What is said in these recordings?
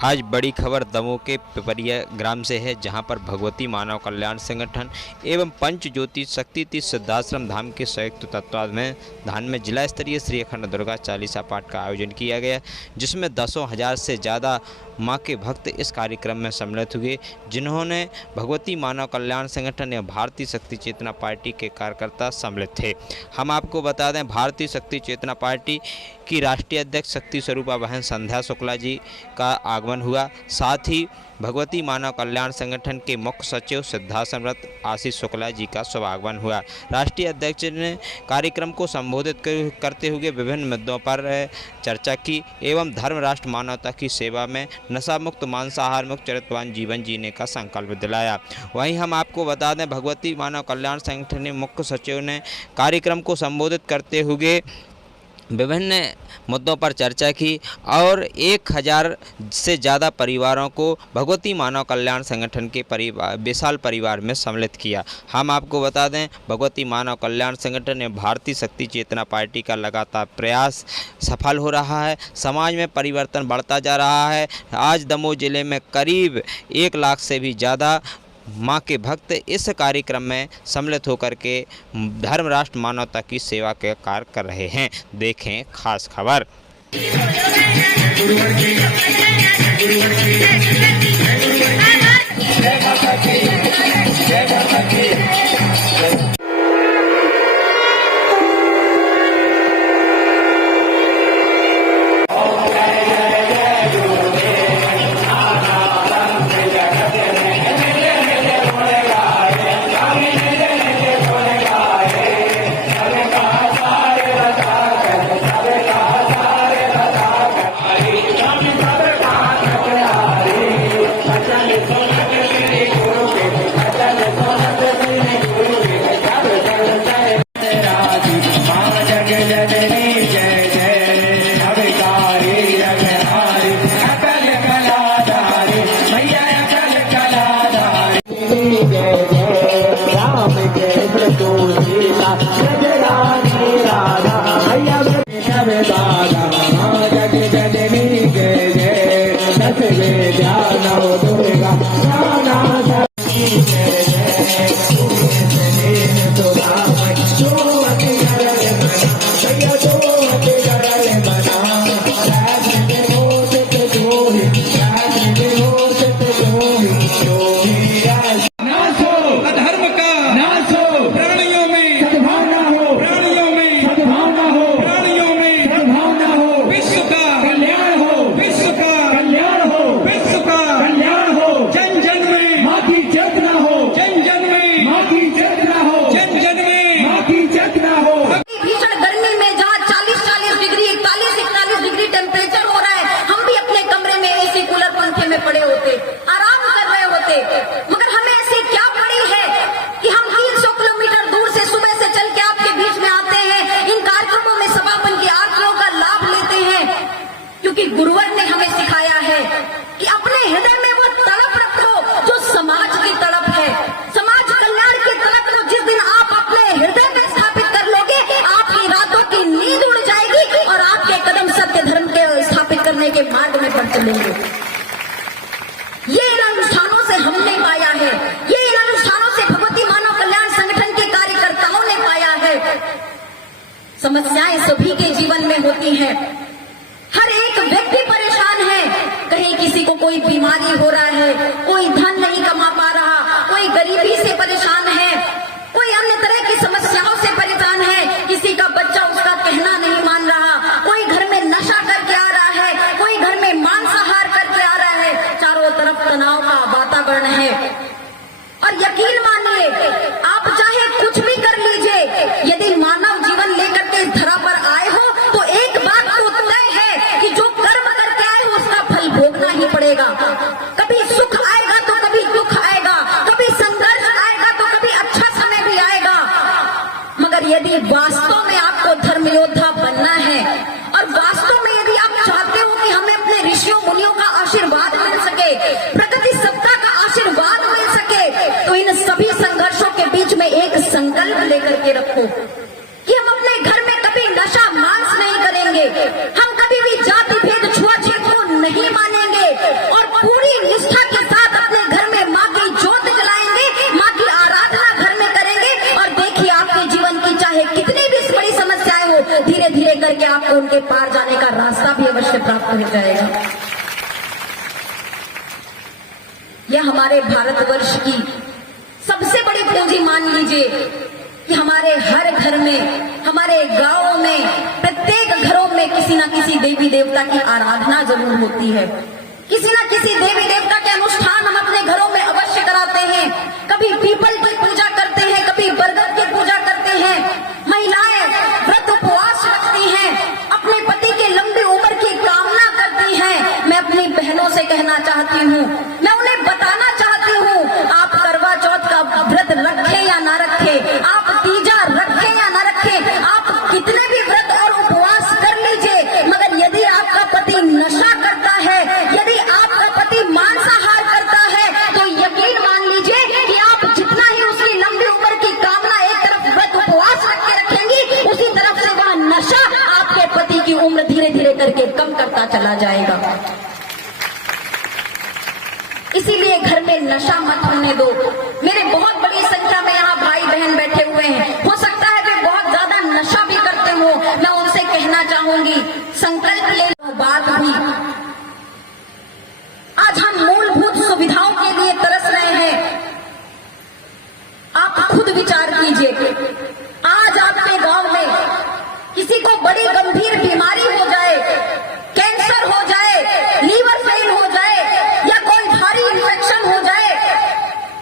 आज बड़ी खबर दमोह के पिपरिया ग्राम से है, जहां पर भगवती मानव कल्याण संगठन एवं पंच ज्योति शक्ति तीर्थ सिद्धाश्रम धाम के संयुक्त तत्वावधान में जिला स्तरीय श्री अखंड दुर्गा चालीसा पाठ का आयोजन किया गया, जिसमें दसों हजार से ज़्यादा मां के भक्त इस कार्यक्रम में सम्मिलित हुए, जिन्होंने भगवती मानव कल्याण संगठन या भारतीय शक्ति चेतना पार्टी के कार्यकर्ता सम्मिलित थे। हम आपको बता दें, भारतीय शक्ति चेतना पार्टी की राष्ट्रीय अध्यक्ष शक्ति स्वरूपा बहन संध्या शुक्ला जी का आगमन हुआ। साथ ही भगवती मानव कल्याण संगठन के मुख्य सचिव सिद्धाश्रम आशीष शुक्ला जी का शुभागमन हुआ। राष्ट्रीय अध्यक्ष ने कार्यक्रम को संबोधित करते हुए विभिन्न मुद्दों पर चर्चा की एवं धर्म राष्ट्र मानवता की सेवा में नशा मुक्त मांसाहार मुक्त चरित्रवान जीवन जीने का संकल्प दिलाया। वहीं हम आपको बता दें, भगवती मानव कल्याण संगठन के मुख्य सचिव ने कार्यक्रम को संबोधित करते हुए विभिन्न मुद्दों पर चर्चा की और 1000 से ज़्यादा परिवारों को भगवती मानव कल्याण संगठन के विशाल परिवार में सम्मिलित किया। हम आपको बता दें, भगवती मानव कल्याण संगठन एवं भारतीय शक्ति चेतना पार्टी का लगातार प्रयास सफल हो रहा है। समाज में परिवर्तन बढ़ता जा रहा है। आज दमोह जिले में करीब 1 लाख से भी ज़्यादा मां के भक्त इस कार्यक्रम में सम्मिलित होकर के धर्म राष्ट्र मानवता की सेवा के कार्य कर रहे हैं। देखें खास खबर। ये इन अनुष्ठानों से हमने पाया है, ये इन अनुष्ठानों से भगवती मानव कल्याण संगठन के कार्यकर्ताओं ने पाया है। समस्याएं सभी के जीवन में होती हैं, हर एक व्यक्ति परेशान है। कहीं किसी को कोई बीमारी हो रहा है, कोई धन नहीं कमा पा रहा, कोई गरीबी से परेशान है, कोई अन्य तरह की समस्याओं से परेशान है, किसी का बच्चा उसका कहना नहीं मान रहा, कोई घर में नशा करके आ रहा है, कोई घर में मांसाहार करके आ रहा है, चारों तरफ तनाव का वातावरण है। और यकीन मानिए, आप चाहे कुछ भी कर लीजिए, यदि मानव जीवन लेकर के धरा पर आए हो तो एक बात तो तय है कि जो कर्म करके आए हो उसका फल भोगना ही पड़ेगा। कभी सुख आएगा तो कभी दुख आएगा, कभी संघर्ष आएगा तो कभी अच्छा समय भी आएगा। मगर यदि वास्तव में आपको धर्म योद्धा बनना है और वास्तव में यदि आप चाहते हो कि हमें अपने ऋषियों मुनियों का आशीर्वाद मिल सके, प्रकृति सत्ता का आशीर्वाद मिल सके, तो इन सभी संघर्षों के बीच में एक संकल्प लेकर के रखो कि हम अपने घर में कभी नशा मांस नहीं करेंगे, हम कभी भी जाति भेद छुआछूत को नहीं मानेंगे, और पूरी निष्ठा के साथ अपने घर में माँ की ज्योत जलाएंगे, माँ की आराधना घर में करेंगे, और देखिए आपके जीवन की चाहे कितनी भी बड़ी समस्याएं हो, धीरे धीरे करके आपको उनके पार जाने का रास्ता भी अवश्य प्राप्त हो जाएगा। यह हमारे भारतवर्ष की सबसे बड़ी पूंजी मान लीजिए कि हमारे हर घर में, हमारे गांवों में, प्रत्येक घरों में किसी न किसी देवी देवता की आराधना जरूर होती है। किसी न किसी देवी देवता के अनुष्ठान हम अपने घरों में अवश्य कराते हैं। कभी पीपल की पूजा करते हैं, कभी बरगद की पूजा करते हैं। महिलाएं व्रत उपवास रखती हैं, अपने पति के लंबी उम्र की कामना करती हैं। मैं अपनी बहनों से कहना चाहती हूँ, मैं उन्हें बताना चाहती हूँ, आप करवा चौथ का व्रत रखें या ना रखें, आप तीजा रखें या ना रखें, आप कितने भी व्रत और उपवास कर लीजिए, मगर यदि आपका पति नशा करता है, यदि आपका पति मांसाहार करता है, तो यकीन मान लीजिए कि आप जितना ही उसकी लंबी उम्र की कामना एक तरफ व्रत उपवास रख के रखेंगी, उसी तरफ से वह नशा आपके पति की उम्र धीरे धीरे करके कम करता चला जाएगा। इसीलिए घर में नशा मत होने दो। मेरे बहुत बड़ी संख्या में यहाँ भाई बहन बैठे हुए हैं, हो सकता है वे बहुत ज्यादा नशा भी करते हो। मैं उनसे कहना चाहूंगी, संकल्प ले लो। बात हुई, आज हम मूलभूत सुविधाओं के लिए तरस रहे हैं। आप खुद विचार कीजिए, आज आपके गांव में किसी को बड़ी गंभीर बीमारी हो जाए, कैंसर हो जाए, लीवर फेल हो जाए, या कोई भारी इन्फेक्शन हो जाए,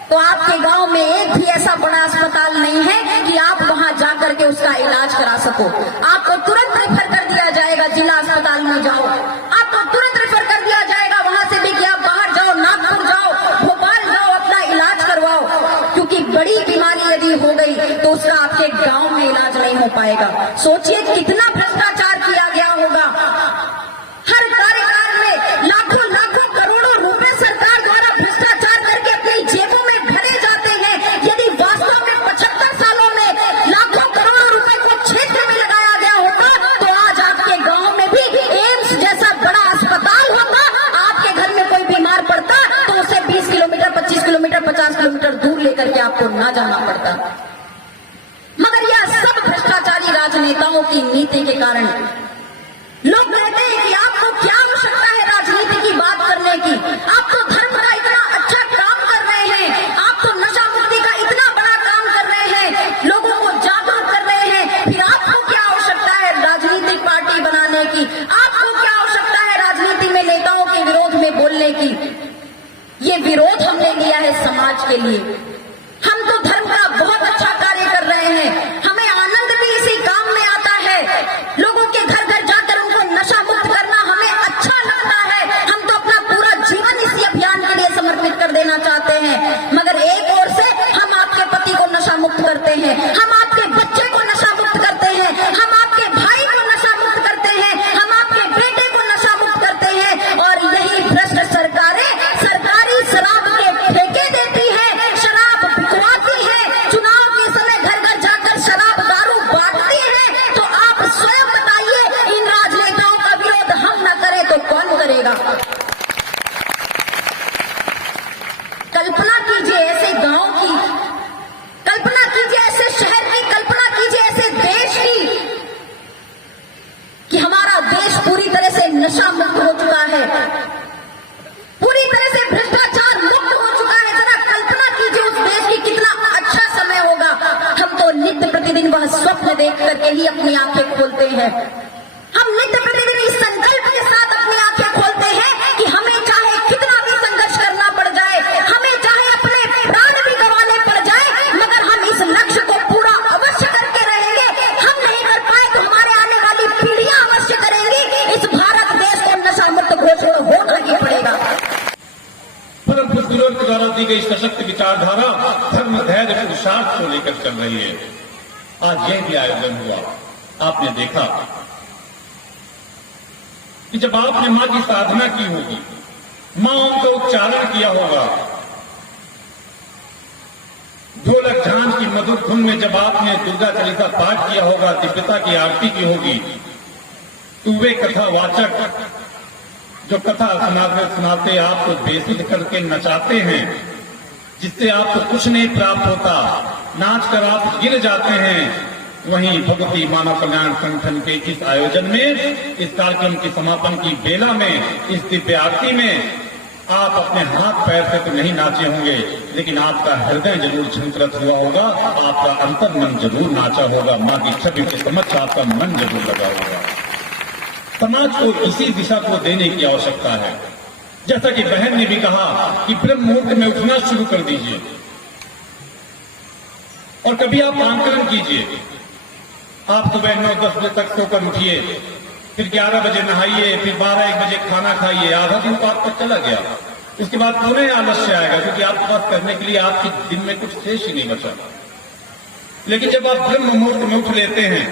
तो आपके गांव में एक भी ऐसा बड़ा अस्पताल नहीं है कि आप वहां जाकर के उसका इलाज करा सको। आपको तुरंत रेफर कर दिया जाएगा, जिला अस्पताल में जाओ। आपको तुरंत रेफर कर दिया जाएगा वहां से भी कि आप बाहर जाओ, नागपुर जाओ, भोपाल जाओ, अपना इलाज करवाओ। क्योंकि बड़ी बीमारी यदि हो गई तो उसका आपके गांव में इलाज नहीं हो पाएगा। सोचिए कितना भ्रष्टाचार किया गया होगा। हर कार्यकाल में लाखों लाखों करोड़ों रुपए सरकार द्वारा भ्रष्टाचार करके अपनी जेबों में भरे जाते हैं। यदि वास्तव में 75 सालों में लाखों करोड़ों रुपए को क्षेत्र में लगाया गया होता, तो आज आपके गांव में भी एम्स जैसा बड़ा अस्पताल होता। आपके घर में कोई बीमार पड़ता तो उसे 20 किलोमीटर, 25 किलोमीटर, 50 किलोमीटर दूर लेकर के आपको ना जाना पड़ता। मगर यह सब भ्रष्टाचारी राजनेताओं की नीति के कारण। लोग कहते हैं कि आपको क्या आवश्यकता है राजनीति की बात करने की, आप तो धर्म का इतना अच्छा काम कर रहे हैं, आप तो नशा मुक्ति का इतना बड़ा काम कर रहे हैं, लोगों को जागरूक कर रहे हैं, फिर आपको क्या आवश्यकता है राजनीतिक पार्टी बनाने की, आपको क्या आवश्यकता है राजनीति में नेताओं के विरोध में बोलने की। ये विरोध हमने लिया है समाज के लिए। हम तो धर्म का बहुत अच्छा कार्य कर रहे हैं, हमें आनंद भी इसी काम में आता है। लोगों के घर घर जाकर उनको नशा मुक्त करना हमें अच्छा लगता है। हम तो अपना पूरा जीवन इसी अभियान के लिए समर्पित कर देना चाहते हैं। मगर एक ओर से हम आपके पति को नशा मुक्त करते हैं, हम आपके बच्चे को नशा मुक्त करते हैं, हम आपके भाई को नशा मुक्त करते हैं, हम आपके बेटे को नशा मुक्त करते हैं, और यही भ्रष्ट सरकारें सरकारी शराब के ठेके देती है, शराब बिकवाती है, चुनाव के समय घर घर जाकर शराब दारू बांटती है। तो आप स्वयं बताइए, इन राजनेताओं का विरोध हम न करें तो कौन करेगा। कल्पना कीजिए ऐसे गांव की, कल्पना कीजिए ऐसे शहर की, कल्पना कीजिए ऐसे देश की, कि हमारा देश पूरी तरह से नशा मुक्त हो चुका है, पूरी तरह से भ्रष्टाचार मुक्त हो चुका है। जरा कल्पना कीजिए उस देश की कितना अच्छा समय होगा। हम तो नित्य प्रतिदिन वह स्वप्न देख करके ही अपनी आंखें खोलते हैं। हम नित्य प्रतिदिन इस संकल्प के साथ अपनी आंखें खोलते हैं कि हमें चाहे कितना भी संघर्ष करना पड़ जाए, हमें चाहे अपने प्राण भी गंवाने पड़ जाए, मगर हम इस लक्ष्य को पूरा अवश्य करके रहेंगे। हम नहीं कर पाए तो हमारे आने वाली पीढ़ियां अवश्य करेंगी। इस भारत देश को नशा मुक्त घोषित होना ही पड़ेगा। परम पूज्यों के द्वारा दी गई सशक्त विचारधारा धर्म, धैर्य, पुरुषार्थ को लेकर चल रही है। आज यह भी आयोजन हुआ, आपने देखा कि जब आपने मां की साधना की होगी, मां का उच्चारण किया होगा, ढोलक झांझ की मधुर धुन में जब आपने दुर्गा चालीसा पाठ किया होगा, दिव्यता की आरती की होगी, तो वे कथावाचक जो कथा सुनाते सुनाते आपको बेसुध करके नचाते हैं, जिससे आपको कुछ नहीं प्राप्त होता, नाच कर आप गिर जाते हैं, वहीं भगवती मानव कल्याण संगठन के इस आयोजन में, इस कार्यक्रम के समापन की बेला में, इस दिव्य आरती में आप अपने हाथ पैर से तो नहीं नाचे होंगे, लेकिन आपका हृदय जरूर झंकृत हुआ होगा, आपका अंतर मन जरूर नाचा होगा, माँ की छवि के समक्ष आपका मन जरूर लगा होगा। समाज को इसी दिशा को देने की आवश्यकता है। जैसा कि बहन ने भी कहा कि ब्रह्म मुहूर्त में उठना शुरू कर दीजिए और कभी आप नामकरण कीजिए। आप सुबह 9-10 बजे तक सोकर उठिए, फिर 11 बजे नहाइए, फिर 12-1 बजे खाना खाइए, आधा दिन तो आपका चला गया। उसके बाद पुनः आलस्य आएगा, क्योंकि आपके पास करने के लिए आपके दिन में कुछ शेष ही नहीं बचा। लेकिन जब आप ब्रह्म मुहूर्त में उठ लेते हैं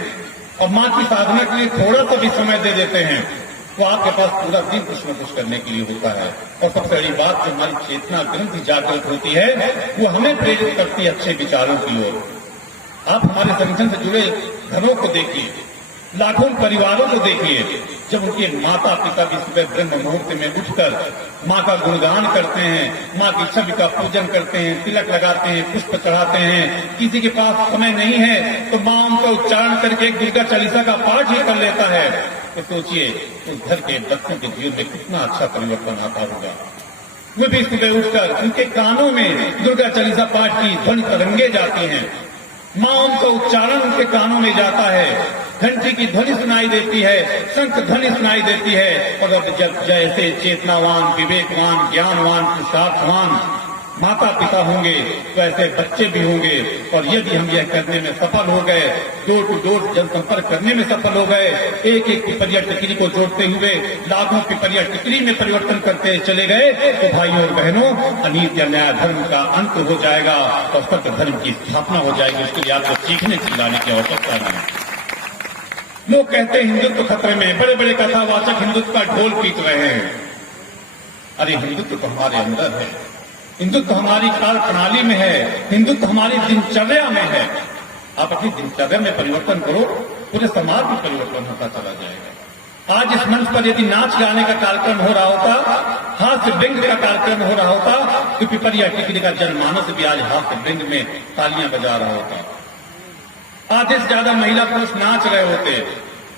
और मां की साधना के लिए थोड़ा सा भी समय दे देते हैं, तो आपके पास पूरा दिन कुछ न कुछ करने के लिए होता है। और सबसे बड़ी बात जो हमारी चेतना ग्रंथि जागृत होती है, वो हमें प्रेरित करती है अच्छे विचारों की ओर। आप हमारे संगठन से जुड़े घरों को देखिए, लाखों परिवारों को देखिए, जब उनके माता पिता भी सुबह ब्रह्म मुहूर्त में उठकर माँ का गुणगान करते हैं, माँ की छवि का पूजन करते हैं, तिलक लगाते हैं, पुष्प चढ़ाते हैं। किसी के पास समय नहीं है तो माँ उनका उच्चारण करके दुर्गा चालीसा का पाठ ही कर लेता है। तो सोचिए उस घर के बच्चों के जीवन में कितना अच्छा परिवर्तन आता होगा। वे भी सुबह उठकर उनके कानों में दुर्गा चालीसा पाठ की ध्वनि तरंगे जाती हैं, माँ उनका उच्चारण उनके कानों में जाता है, घंटी की ध्वनि सुनाई देती है, शंख ध्वनि सुनाई देती है। और अब जब जैसे चेतनावान, विवेकवान, ज्ञानवान, पुरुषार्थवान माता पिता होंगे, तो ऐसे बच्चे भी होंगे। और यदि हम यह करने में सफल हो गए, डोर टू डोर जनसंपर्क करने में सफल हो गए, एक एक पिपरिया टिकरी को जोड़ते हुए लाखों पिपरिया टिकरी में परिवर्तन करते चले गए, तो भाइयों और बहनों, अनीति अन्याय धर्म का अंत हो जाएगा और सत्य धर्म की स्थापना हो जाएगी। उसके लिए आपको सीखने चिल्लाने की आवश्यकता नहीं। लोग कहते हैं हिंदुत्व खतरे में, बड़े बड़े कथावाचक हिंदुत्व का ढोल पीट रहे हैं। अरे हिंदुत्व तो हमारे अंदर है, हिंदुत्व हमारी कार्य प्रणाली में है, हिंदुत्व हमारी दिनचर्या में है। आप अपनी दिनचर्या में परिवर्तन करो, पूरे समाज में परिवर्तन होता चला जाएगा। आज इस मंच पर यदि नाच गाने का कार्यक्रम हो रहा होता, हास्य व्यंग का कार्यक्रम हो रहा होता, तो पिपरिया टिकरी का जनमानस भी आज हास्य व्यंग में तालियां बजा रहा होता। आधे से ज्यादा महिला पुरुष नाच रहे होते।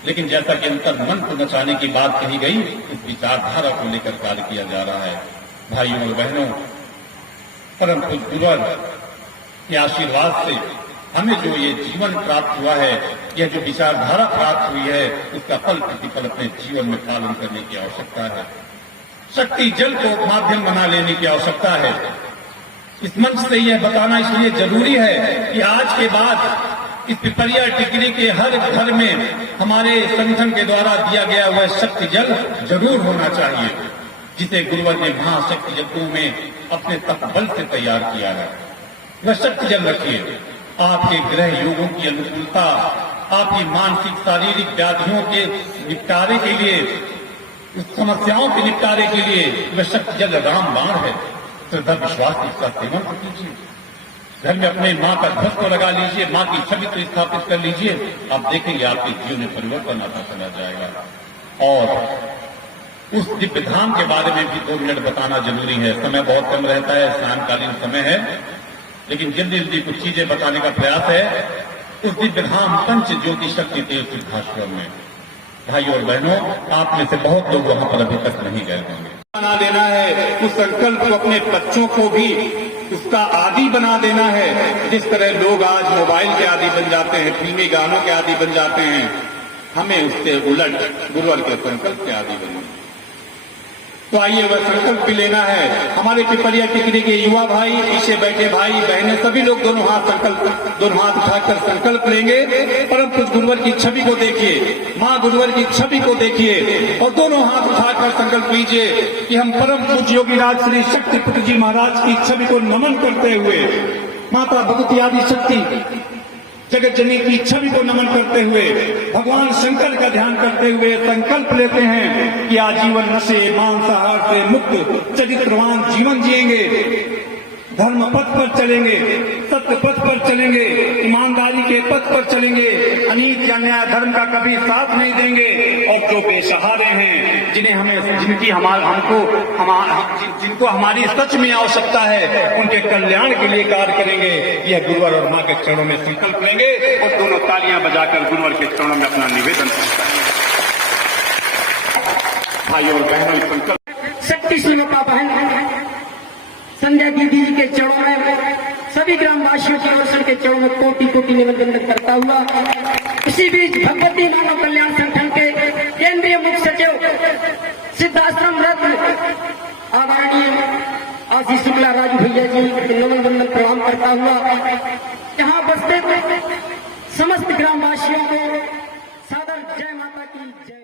लेकिन जैसा कि अंतर मन को नचाने की बात कही गई, इस विचारधारा को लेकर कार्य किया जा रहा है। भाइयों और बहनों, परम पूज्य गुरुवर के आशीर्वाद से हमें जो ये जीवन प्राप्त हुआ है, यह जो विचारधारा प्राप्त हुई है, उसका फल प्रतिफल अपने जीवन में पालन करने की आवश्यकता है। शक्ति जल को माध्यम बना लेने की आवश्यकता है। इस मंच से यह बताना इसलिए जरूरी है कि आज के बाद इस पिपरिया टिकरी के हर घर में हमारे संगठन के द्वारा दिया गया वह शक्ति जल जरूर होना चाहिए, जिसे गुरुवर ने महाशक्ति यज्ञों में अपने तपबल से तैयार किया है। वह शक्ति जल रखिए। आपके ग्रह योगों की अनुकूलता, आपकी मानसिक शारीरिक व्याधियों के निपटारे के लिए, समस्याओं के निपटारे के लिए वह शक्ति जल रामबाण है। श्रद्धा विश्वास इसका सेवन कीजिए। घर में अपने माँ का ध्वज को लगा लीजिए, माँ की छवि को स्थापित कर लीजिए। आप देखेंगे आपके जीवन में परिवर्तन आता चला जाएगा। और उस दिव्य धाम के बारे में भी 2 मिनट बताना जरूरी है। समय बहुत कम रहता है, सायंकालीन समय है, लेकिन जल्दी जल्दी कुछ चीजें बताने का प्रयास है। उस दिव्य धाम पंच ज्योति शक्ति देव सिद्धाश्रम में भाइयों और बहनों, आप में से बहुत लोग वहां पर अभी तक नहीं गए होंगे। बना देना है उस संकल्प को, अपने बच्चों को भी उसका आदि बना देना है। जिस तरह लोग आज मोबाइल के आदि बन जाते हैं, फिल्मी गानों के आदि बन जाते हैं, हमें उससे उलट गुरुवर के संकल्प के आदि बनना। तो आइए वह संकल्प भी लेना है। हमारे पिपरिया टिकरी के युवा भाई, पीछे बैठे भाई बहनें, सभी लोग दोनों हाथ उठाकर संकल्प लेंगे। परम पूज्य गुरुवर की छवि को देखिए, माँ गुरुवर की छवि को देखिए और दोनों हाथ उठाकर संकल्प लीजिए कि हम परम पूज्य योगी राज श्री शक्तिपुत्र जी महाराज की छवि को नमन करते हुए, माता भगवती आदि शक्ति जगत जननी की छवि को नमन करते हुए, भगवान शंकर का ध्यान करते हुए संकल्प लेते हैं कि आजीवन नशे मांसाहार से मुक्त चरित्रवान जीवन जिएंगे। धर्म पथ पर चलेंगे, सत्य पथ पर चलेंगे, ईमानदारी के पथ पर चलेंगे, अनीति अन्याय धर्म का कभी साथ नहीं देंगे और जो बेसहारे हैं, जिनको हमारी सच में आवश्यकता है, उनके कल्याण के लिए कार्य करेंगे। यह गुरुवर और माँ के चरणों में संकल्प लेंगे और दोनों तालियां बजाकर गुरुवर के चरणों में अपना निवेदन करेंगे। भाइयों और बहनों, संकल्प शक्ति श्रीमता बहन संजय दीदी जी के चरणों में सभी ग्रामवासियों की ओर से उनके चरणों में कोटि कोटि निवेदन करता हुआ इसी बीच भगवती मानव कल्याण संगठन के केंद्रीय मुख्य सचिव सिद्धाश्रम रत्न आदरणीय आशीष शुक्ला राजू भैया जी को नमन वंदन प्रणाम करता हुआ यहाँ बसते समस्त ग्रामवासियों को सादर जय माता की जय।